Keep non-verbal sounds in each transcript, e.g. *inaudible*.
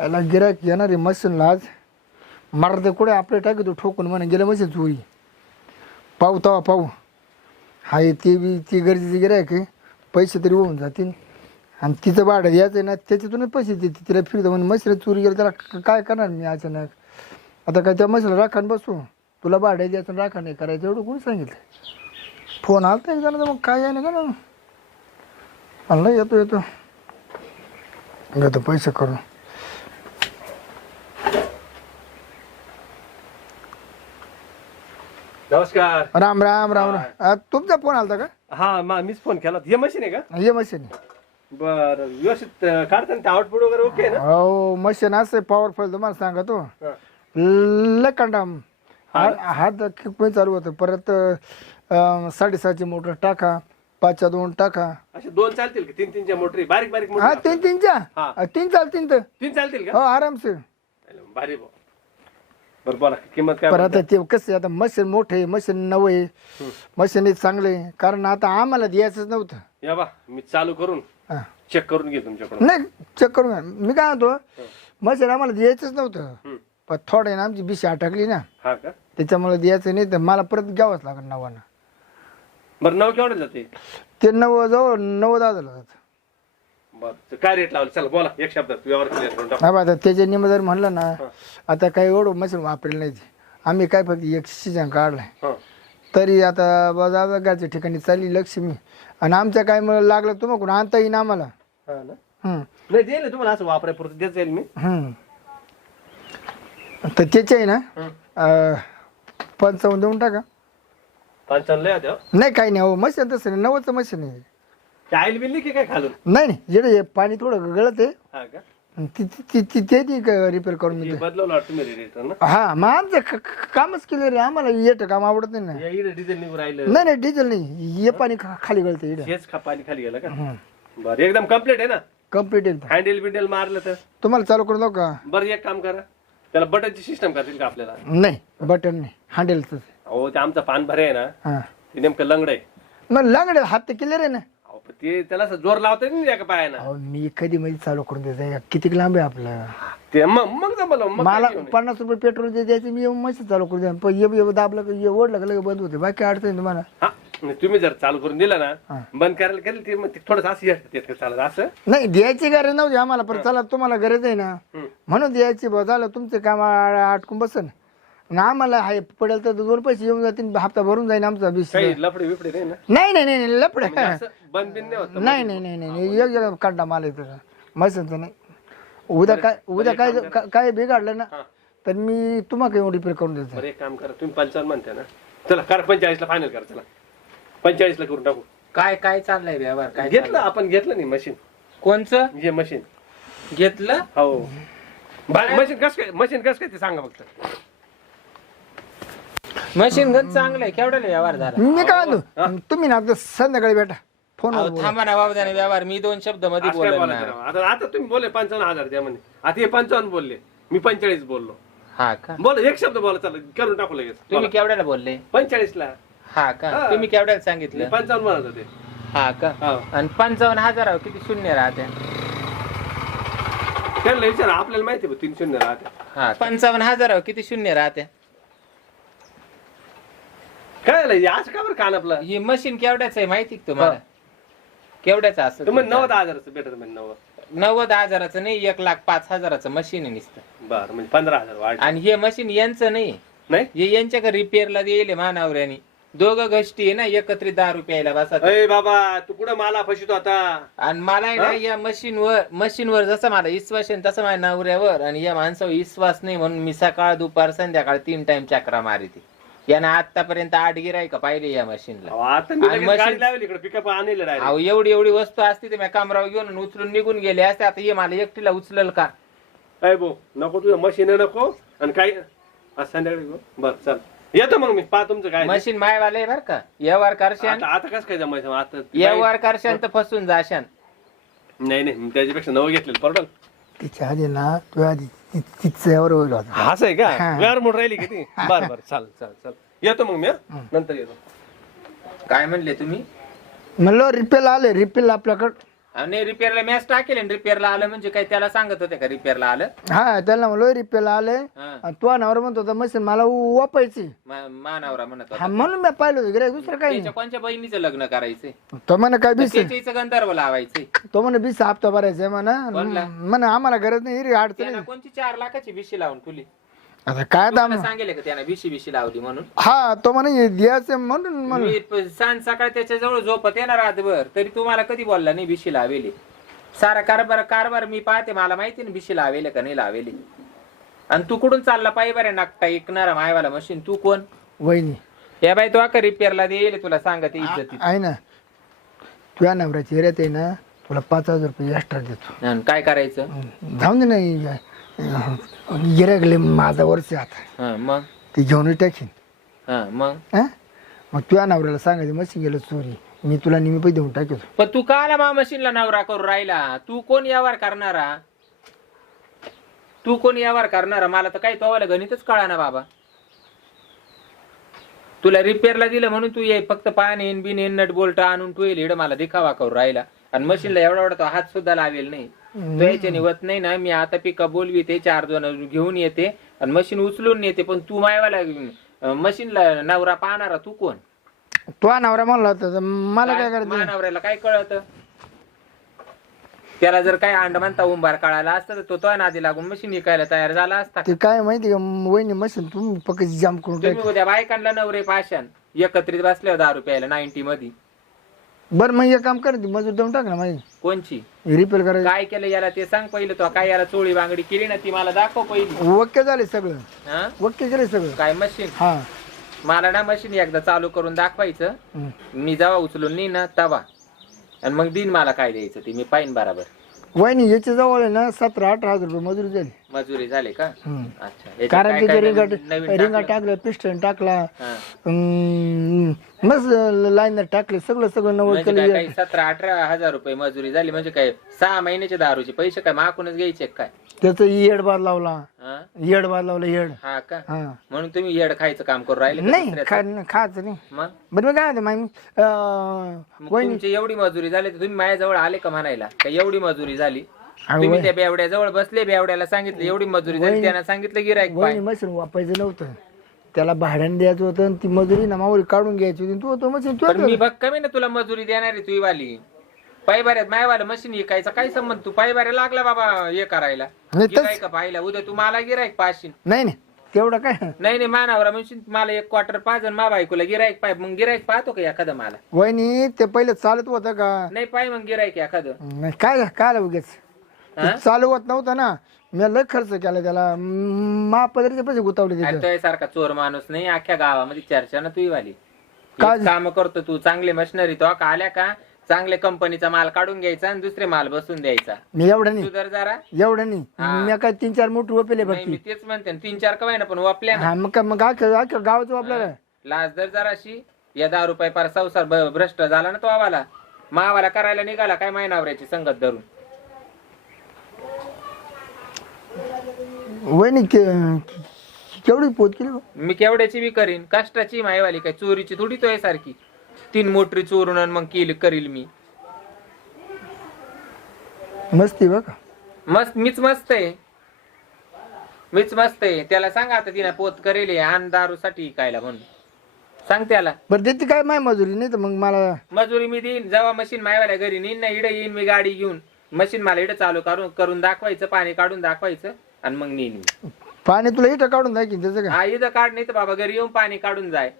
याला गिरायक येणार आहे मशीनला आज मारते कुठे आपले टाकी ठोकून म्हणे गेलं मशीन चोरी पाहू तवा पाहू हा ते बी ती गरजेची गिरायक आहे पैसे तरी होऊन जातील आणि तिचं भाडं यायचं आहे ना त्याच्यातूनच पैसे देते तिला फिरतं म्हणजे मशीन चोरी गेलं त्याला काय करणार मी अचानक आता काय त्या मशीला राखान बसू तुला भाडं द्यायचं राखा नाही करायचं एवढं कोणी सांगितलं फोन आलता एकदा ना मग काय आहे ना का ना म्हणलं येतो येतो घेतो पैसे करून नमस्कार. राम राम राम राम. तुमचा फोन आलता का? हा मा मीच फोन केला होता. हे मशीन आहे का? ये मशीन बर व्यवस्थित अं, काढता ना ते आउटपुट वगैरे ओके आहे ना? हो मशीन असं पॉवरफुल तुम्हाला सांगतो. हा. लकंडाम हात किक चालू होतं? परत अं, साडेसहाची मोटर टाका पाचच्या दोन टाका. असे दोन चालतील का तीन तीनच्या मोटरी? बारीक बारीक हा मोटर तीन तीनच्या? हा. तीन चाल तीन तर. तीन चालतील हो का आरामसे भारी भाऊ. बरं बोला किंमत काय पण आता ते कसं आहे, आता मशीन मोठे मशीन नवे मशीन चांगले कारण आता आम्हाला द्यायचंच नव्हतं? या बा मी चालू करून हा. चेक करून घे तुमच्याकडून. नाही चेक करून घ्या. मी काय म्हणतो मशीन आम्हाला द्यायचंच नव्हतं. हम्म. पण थोडं ना आमची बिशी अटकली ना. हा का? त्याच्यामुळे द्यायचं नाही तर मला परत घ्यावंच लागेल नवानं बरं नाव केवढं जाते ते नव जवळ नव्वद हजारला जातं. बरं काय रेट लावलं? चला बोला एक शब्दात व्यवहार क्लिअर करून टाकू. हा बा आता त्याच्या निम जर म्हणलं ना आता काही एवढं मशीन वापरेल नाही ते. आम्ही काय फक्त एक सीजन काढलाय. हा. तरी आता बाजारच्या ठिकाणी चालली लक्ष्मी. आणि आमच्या काय मला लागलं तुम्हाला आणता येईन आम्हाला. हा ना. हम्म, नाही देईल ना तुम्हाला असं वापरायपुरतं देत जाईल मी. हम्म. तर त्याचे आहे ना हं. अं, पंचावन्न देऊन टाका. पंचावन्न लय द्या नाही काही नाही हो मशीन तसं नाही नव्वदचं मशीन आहे. आईल बिल्ली की काय खालून? नाही नाही हे पाणी थोडं गळत आहे. हा का? आणि ती ती- ती- ती- ते ती रिपेअर करून मी हे बदलवलं वाटतं मी रेडिएटर ना? हा मग आमचं क- क- कामच केलं रे आम्हाला येतं काम आवडत नाही ना. या इकडे डिझेल निघून राहिलं. नाही नाही डिझेल नाही. हे पाणी खा- खाली गळतं इकडे हेच खा पाणी खाली गेलं का? बरं एकदम कंप्लीट आहे ना? कंप्लीट एकदम हँडल बिंडल मारलं तर? तुम्हाला चालू करून जाऊ का? बरं एक काम करा. त्याला बटनची सिस्टम करतील का आपल्याला? नाही बटन नाही. हँडलच अहो ते आमचा पान भरे आहे ना. हा. ते नेमकं लंगड आहे. मग लागले हात तर केले रे ना. पण ते त्याला असं जोर लावता येईल ना एका पायानं. अहो मी कधी मध्ये चालू करून द्यायचं किती लांब आहे आपलं? ते मग मग जमलं मग मला काय घेऊन ये. पन्नास रुपये पेट्रोल जे द्यायचे मी मस्त चालू करून द्या पण ये ये दाबलं का ये ओढलं का लगेच बंद होते. बाकी अडचण नाही तुम्हाला. हा नाही, तुम्ही जर चालू करून दिलं हा. ना बंद करायला केलं ते मग ते थोडंसं असं येतं ते चालत असं. नाही द्यायची गरज नव्हती आम्हाला पण चला तुम्हाला गरज आहे ना. हम्म. म्हणून द्यायची बा झालं तुमचे काम आ- आटकून बसन आम्हाला हाय पडेल तर दोन पैसे येऊन जातील हप्ता भरून जाईल आमचा बीस काही लफडे बिफडे नाही ना? नाही नाही नाही नाही लपड म्हणजे असं बंद बिन नाही होत. नाही नाही नाही नाही नाही. एक जण काढला माल येतो मशीनचं नाही. उद्या काय उद्या काय का- काय बिघडलं ना. तर मी तुम्हाला काही रिपेअर करून देतो. बरं एक काम करा. तुम्ही पंचावन्न म्हणते ना. चला करा पंचेचाळीसला फायनल करा चला. पंचेचाळीसला करून टाकू. काय काय चाललंय व्यवहार? काय घेतलं आपण घेतलं नाही मशीन चाललंय? कोणचं? हे मशीन घेतलं? हो. मशीन कस काय मशीन कस काय ते सांगा फक्त. मशीन गन चांगलंय केवढ्याला व्यवहार झाला? मी काय म्हणतो? तुम्ही ना आता संध्याकाळी भेटा. फोन अहो, थांबा ना बाबा त्याने व्यवहार. मी दोन शब्दमध्ये असं काय बोललो बोलायचं ना. राव? आता आता तुम्ही बोलले पंचावन्न हजार द्या म्हणे. आता हे पंचावन्न बोलले. मी पंचेचाळीस बोललो. हा का? बोला एक शब्द बोला चला करून टाकू लगेच. तुम्ही केवढ्याला बोलले? पंचेचाळीस ला हा का? हा. तुम्ही केवढ्याला सांगितलं? पंचावन्न म्हणत होते. हा का? हो. आणि पंचावन्न हजार किती शून्य राहते? त्यांना विचारा आपल्याला माहिती आहे बा, तीन शून्य राहते. हा. पंचावन्न हजार किती शून्य राहते? काय झालं? हे असं का बरं कान आपलं? ही मशीन केवढ्याच आहे माहिती का तुम्हाला? केवढ्याचं असं तुम्ही नव्वद हजाराचं भेटत म्हणजे नव्वद. नव्वद हजाराचं नाही एक लाख पाच हजाराचं मशीन आहे नुसतं. बरं म्हणजे पंधरा हजार वाढ. आणि हे मशीन यांचं नाही. नाही? हे यांच्या रिपेअरला देईल मानावऱ्यानी. दोघं गोष्टी आहे ना एकत्रित दहा रुपयाला बसा अय बाबा तू कुठं मला फसितो आता? आणि मला आहे ना या मशीनवर मशीनवर जसं मला विश्वास आहे तसं माझ्या नवऱ्यावर आणि या माणसावर विश्वास नाही म्हणून मी सकाळ दुपार संध्याकाळ तीन टाइम चक्रा मारिते. यानं आतापर्यंत आठ गिराय का? पाहिले या मशीनला अहो, आता मी आणि लगेच मशीन- गाडी लावली इकडे पिकअप आणले डायरेक्ट अहो एवढी एवढी वस्तू असते ते मी कामराव घेऊन आणि उचलून निघून गेले असते. आता ये मला एकटीला उचलल का? अय भाऊ नको तुझं मशीन नको. आणि काही आज संध्याकाळी बरं चल. येतो मग मी पहा तुमचं काय. मशीन मायवाले बर का? व्यवहार करशान. आता आता कसं काय जमायचं? आता व्यवहार करशान तर फसून जाशान. नाही नाही मी त्याच्यापेक्षा नवं घेतलेलं परवडल? तिच्या आधी ना तू आधी ति- तिचं यावर होईल होता असं आहे का? हा. वेळ मोड राहिली किती *laughs* बरं बरं चाल चाल चाल येतो मग मी हं? नंतर येतो. काय म्हणले तुम्ही? म्हणलं रिपेल आले रिपेल आपल्याकडं. आणि रिपेअरला मॅच टाकेल रिपेअरला आलं म्हणजे काय त्याला सांगत होते का रिपेअरला आलं? हा त्याला म्हणलो रिपेला आले हा. आणि तो नवरा म्हणतो होता मशीन मला वापायची मा- मानावरा म्हणत होता. हा म्हणून मी पाहिलं होतं दुसरं काही त्याच्या कोणच्या बहिणीचं लग्न करायचंय? नाही तो म्हणे काय बीस त्याच्या गंधर्व लावायचे तो म्हणे बीस हप्ता भरायचा आहे म्हणा. कोणला? म्हणा आम्हाला गरज नाही रे अडचण त्यानं कोणची चार लाखाची बिशी लावून तुली आता काय दाम? सांगेल का त्यानं बिशी बिशी लावली म्हणून? हा तो म्हणे द्यायचं म्हणून म्हणून. मी प- सांज सकाळ त्याच्याजवळ झोपत ना रातभर तरी तुम्हाला कधी बोलला नाही बिशी लावेली? सारा कारभार कारभार मी पाहते मला माहिती ना बिशी लावेले का नाही लावेली. आणि तू कुठून चालला पायी बरे नागटा ऐकणारा मायवाला मशीन? तू कोण? वहिनी. या बाई तो अका रिपेअरला देईल तुला सांगते इज्जती आहे ना. तुझ्या नवऱ्याची एरियात आहे ना तुला पाच हजार रुपये एक्स्ट्रा देतो. आणि काय करायचं? जाऊन दे नाही गिरायकले माझा वर्ष आता हा मग? ती घेऊन टाकीन. हा मग? हा? मग तुझ्या नवऱ्याला सांगायचं मशीन गेलं चोरी मी तुला नेहमी पैसे देऊन टाकतो पण तू का आला मा मशीनला नवरा करू राहिला? तू कोण यावर करणारा? तू कोण यावर करणारा? मला तर काही तोवाला गणितच कळा ना बाबा. तुला रिपेअरला दिलं म्हणून तू ये फक्त पाणी बिन नट बोल्ट आणून तू येईल मला दिखावा करू राहिला. आणि मशीनला एवढा एवढा तो हात सुद्धा लावेल नाही. तो याच्या निवत नाही ना. मी आता पिका बोलवी ते चार दोन घेऊन येते. आणि मशीन उचलून येते पण तू मायवाला मशीनला नवरा पाहणारा तू कोण? तुझा नवरा म्हणला होता. तर मला काय करायचं? मानवऱ्याला काय कळत? त्याला जर काय अंड म्हणता उंबार काढायला असतं तर तो तो नादी लागून मशीन विकायला तयार झाला असता ते काय माहिती का? वहिनी मशीन तुम्ही फक्त जाम करून तुम्ही उद्या बायकांना नवरे पाशान एकत्रित बसल्यावर दारू प्यायला नाईन्टी मध्ये. बरं मग एक काम कर ती मजूर देऊन टाक ना माझी कोणची? रिपेअर करायचं. काय केलं याला ते सांग पहिलं तो. काय याला चोळी बांगडी केली ना ती मला दाखव पहिली. ओके झाले सगळं. हा? ओके केले सगळं. काय मशीन हा. मला ना मशीन एकदा चालू करून दाखवायचं. हम्म. मी जेव्हा उचलून नाही ना तवा आणि मग दिन मला काय द्यायचं ते मी पाहिन बराबर. वहिनी याच्या जवळ आहे ना सतरा अठरा हजार रुपये मजुरी झाली मजुरी झाले का हम्म. अच्छा याच्यात कारण काय- काय रिंगा नवीन- नवीन रिंगा टाकलं? टाकलं पिस्टन टाकला हा. हम्म, मस्त लाईनर टाकले सगळं सगळं नवं म्हणजे काय केलं काही सतरा अठरा हजार रुपये मजुरी झाली म्हणजे काय सहा महिन्याचे दारूचे पैसे काय माकूनच घ्यायचे काय त्याचं येड बाद लावला. हा? येड बाद लावला येड. हा का? हा. म्हणून तुम्ही येड खायचं काम करू राहिले का नाही दुसऱ्याचं? खा खायचं नाही. मग? बरं मी काय म्हणते मामी अं, मग वहिनी तुमची एवढी मजुरी झाली तर तुम्ही माझ्याजवळ आले का म्हणायला? का एवढी मजुरी झाली? अहो, तुम्ही त्या बेवड्या जवळ बसले बेवड्याला सांगितलं एवढी मजुरी झाली त्यानं सांगितलं गिरायक पाय वहिनी मशीन वापायचं नव्हतं. त्याला भाड्याने द्यायचं होतं आणि ती मजुरी ना मावळी काढून घ्यायची होती तू तो मशीन तू पण मी बघ कमी ना तुला मजुरी देणार आहे तुझी वाली पायबाऱ्यात मायवाला मशीन विकायचा काय संबंध? तू पायबाऱ्या लागला बाबा हे करायला. नाही तस- गिरायक पाहिला उद्या तू मला गिरायक पाचशील नाही नाही तेवढं काय? नाही नाही मानावरा म्हणशील मला एक क्वार्टर पाच आणि मा बायकोला गिरायक पाय मग गिरायक पाहतो का एखादं मला? वहिनी ते पहिले चालत होतं का? नाही पाय मग गिरायक एखादं. नाही, काय काय उगेच? हा? चालू होत नव्हतं ना. मी लय खर्च केला त्याला. महापदरीचे पैसे गुतावले अरे त्याचे. तो सारखा चोर माणूस नाही अख्ख्या गावामध्ये चर्चा ना तुझी वाली काय? काम करतो तू चांगले मशिनरी तो का आल्या का? चांगल्या कंपनीचा माल काढून घ्यायचा आणि दुसरे माल बसून द्यायचा. मी एवढं नाही. जर. एवढं नाही. मी काय तीन चार मोठी वपेले नाही मी तेच म्हणते तीन चार कवाय ना पण वापल्या ना. हा मग काय मग अख्खं गावाचं जर जराशी. या दहा रुपये पार संसार भ्रष्ट झाला ना तो आवाला. मावाला करायला निघाला काय मायनावऱ्याची संगत धरून? वहिनी के- केवढी पोत केली? मी केवढ्याची बी करीन? कष्टाची मायवाली काय? चोरीची थोडी तो आहे सारखी. तीन मोटरी चोरून आणि मग केली करील मी. मस्ती बघा. मस्त मीच मस्त आहे. मीच मस्त आहे. त्याला सांगा आता तिने पोत करेल आण दारूसाठी कायला म्हणून. सांग त्याला. बरं देते काय माय मजुरी? नाही तर मग मला मजुरी मी देईन. जेव्हा मशीन मायवाल्या घरी नेईन ना इडं येईन मी गाडी घेऊन. मशीन मला इडं चालू करून करून दाखवायचं पाणी काढून दाखवायचं आणि मग नेईन मी. पाणी तुला इथं काढून दाखीन त्याचं काय? हा इथं काढ नाही तर बाबा घरी येऊन पाणी काढून जाय.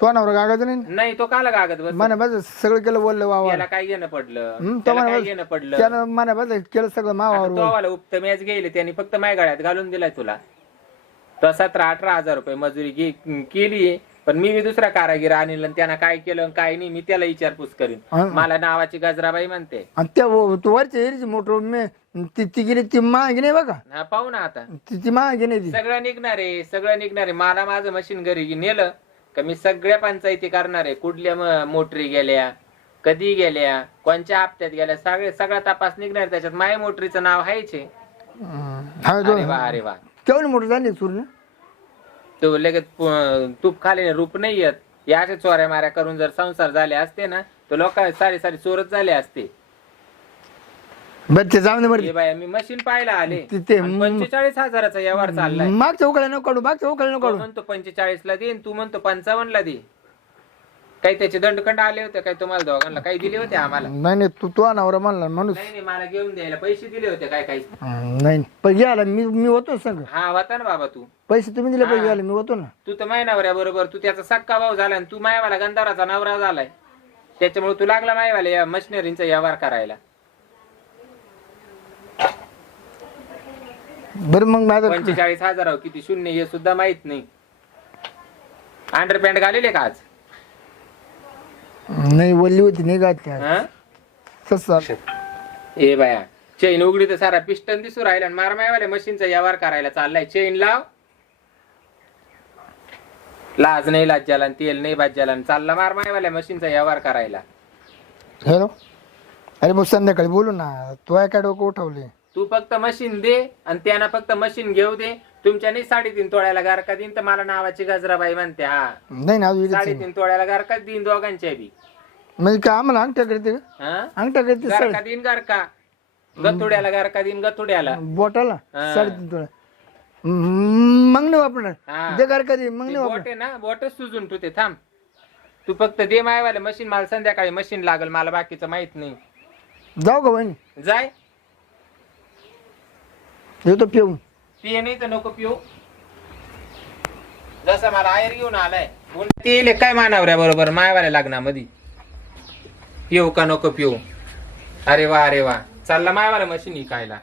तो नवरा नाही? नाही तो काला कागद बस. बस सगळं केलं बोललं त्याला काय घेणं पडलं? त्याला काय घेणं पडलं? त्यानं मला बस केलं सगळं मावावर. तो उपत मॅच गेले त्यांनी फक्त माझ्या गाड्यात घालून दिलाय तुला. तो सतरा अठरा हजार रुपये मजुरी घे केली पण मी बी दुसरा कारागीर आणील आणि त्यानं काय केलं आणि काय नाही मी त्याला विचारपूस करीन. हा. मला नावाची गजराबाई म्हणते. आणि त्या व- तू वरच्या एरीची मोटर मी ती ती गेली ती महागी नाही बघा. हा पाहू ना आता. ती ती महागी नाही ती. सगळं निघणार आहे सगळं निघणार आहे. मला माझं मशीन घरी नेलं. का मी सगळ्या पंचायती करणार आहे कुठल्या मोटरी गेल्या कधी गेल्या कोणत्या हप्त्यात गेल्या सगळे सगळा तपास निघणार. त्याच्यात माय मोटरीचं नाव आहेच आहे. हम्म. हा अरे वा अरे वा केवढी मोटर झाली चूर्ण तो लगेच पु- तूप खाली रूप नाही येत या अशा चोऱ्या माऱ्या करून जर संसार झाले असते ना तर लोक सारे सारे चोरच झाले असते बरं ते जाऊन हे बरं बाया मी मशीन पाहायला आले. ते- ते- आणि पंचेचाळीस हजाराचा व्यवहार चाललाय. मागच्या उकळ्या नको काढू मागच्या उकळ्या नको तो काढू. म्हणतो पंचेचाळीस ला दे आणि तू म्हणतो पंचावन्न ला दे. काही त्याचे दंडखंड आले होते काय तुम्हाला दोघांना काही दिले होते आम्हाला? नाही नाही तू तो नवरा म्हणला माणूस. नाही नाही मला घेऊन द्यायला पैसे दिले होते काय काही. हं, नाही पण घ्यायला मी मी होतो संग. हा होता ना बाबा तू. पैसे तुम्ही दिले पाहिजे घ्यायला मी होतो ना. तू तर मायनावऱ्या बरोबर तू त्याचा सक्का भाऊ झाला आणि तू मायवाला गंधाराचा नवरा झालाय. त्याच्यामुळे तू लागला मायवाला या मशिनरींचा व्यवहार करायला. बरं मग माझं पंचेचाळीस हजार किती शून्य हे सुद्धा माहीत नाही. अंडरपॅन्ट घालेले का आज? नाही वल्ली होती नाही घातली आज. हा? तसं ए बाया चेन उघडी तर सारा पिस्टन दिसू राहिला आणि मार मायवाल्या मशीनचा व्यवहार करायला चाललाय. चेन लाव. लाज नाही लाज्याला आणि तेल नाही भाज्याला आणि चालला मार मायवाल्या मशीनचा व्यवहार करायला. हॅलो? अरे मग संध्याकाळी बोलू ना. तू आहे काय डोकं उठवले तू फक्त मशीन दे आणि त्यांना फक्त मशीन घेऊ दे. तुमच्या नाही साडेतीन तोळ्याला गारका देईन तर मला नावाची गजराबाई म्हणते हा. नाही ना अजून. साडेतीन तोळ्याला गारका देईन दोघांच्या बी. म्हणजे काय आम्हाला अंगठ्या करते का? हा? अंगठ्या करते गारका साडे देईन गारका. गथुड्याला गारका देईन गथुड्याला बोटाला? हा. साडेतीन तोळा हम्म, मग नाही वापरणार. दे घर कधी मग ती नाही बोट आहे ना बोटच सुजून ठेवते थांब. तू फक्त दे मायवाले मशीन मला संध्याकाळी मशीन लागल मला बाकीचं माहीत नाही. जाऊ का बहिणी जाय. येतो पिऊन पिये नाही तर नको पिऊ. जसं मला आयर घेऊन आलाय ते येईल काय मानावऱ्या बरोबर? मायवाल्या लग्नामध्ये. पिऊ का नको पिऊ? अरे वा अरे वा. चालला मायवाला मशीन इकायला